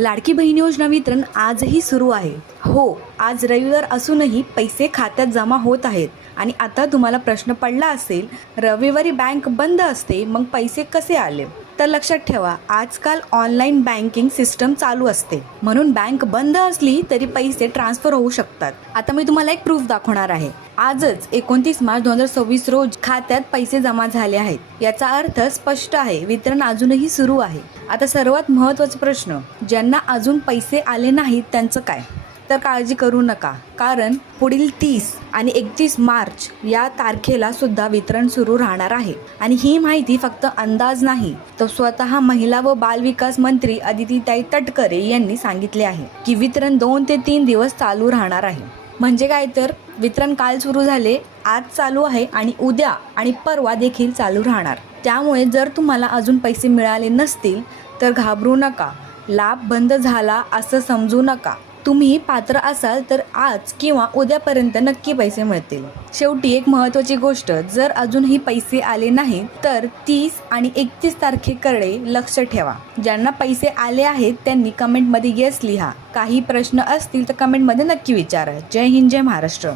लाडकी बहीण योजना वितरण आजही सुरू आहे. हो, आज रविवार असूनही पैसे खात्यात जमा होत आहेत. आणि आता तुम्हाला प्रश्न पडला असेल, रविवारी बँक बंद असते, मग पैसे कसे आले? तर लक्षात ठेवा, आजकाल ऑनलाईन बँकिंग सिस्टम चालू असते, म्हणून बँक बंद असली तरी पैसे ट्रान्सफर होऊ शकतात. आता मी तुम्हाला एक प्रूफ दाखवणार आहे. आजच 29 मार्च 2026 रोज खात्यात पैसे जमा झाले आहेत. याचा अर्थ स्पष्ट आहे, वितरण अजूनही सुरू आहे. आता सर्वात महत्त्वाचा प्रश्न, ज्यांना अजून पैसे आले नाहीत त्यांचं काय? तर काळजी करू नका, कारण पुढील 30 आणि 31 मार्च या तारखेला सुद्धा वितरण सुरू राहणार आहे. आणि ही माहिती फक्त अंदाज नाही, तर स्वतः महिला व बालविकास मंत्री अदितीताई तटकरे यांनी सांगितले आहे की वितरण 2 ते 3 दिवस चालू राहणार आहे. म्हणजे काय, तर वितरण काल सुरू झाले, आज चालू आहे आणि उद्या आणि परवा देखील चालू राहणार. त्यामुळे जर तुम्हाला अजून पैसे मिळाले नसतील तर घाबरू नका, लाभ बंद झाला असं समजू नका. तुम्ही पात्र असाल तर आज किंवा उद्यापर्यंत नक्की पैसे मिळतील. शेवटी एक महत्त्वाची गोष्ट, जर अजूनही पैसे आले नाहीत तर 30 आणि 31 तारखेकडे लक्ष ठेवा. ज्यांना पैसे आले आहेत त्यांनी कमेंटमध्ये येस लिहा. काही प्रश्न असतील तर कमेंटमध्ये नक्की विचारा. जय हिंद, जय महाराष्ट्र.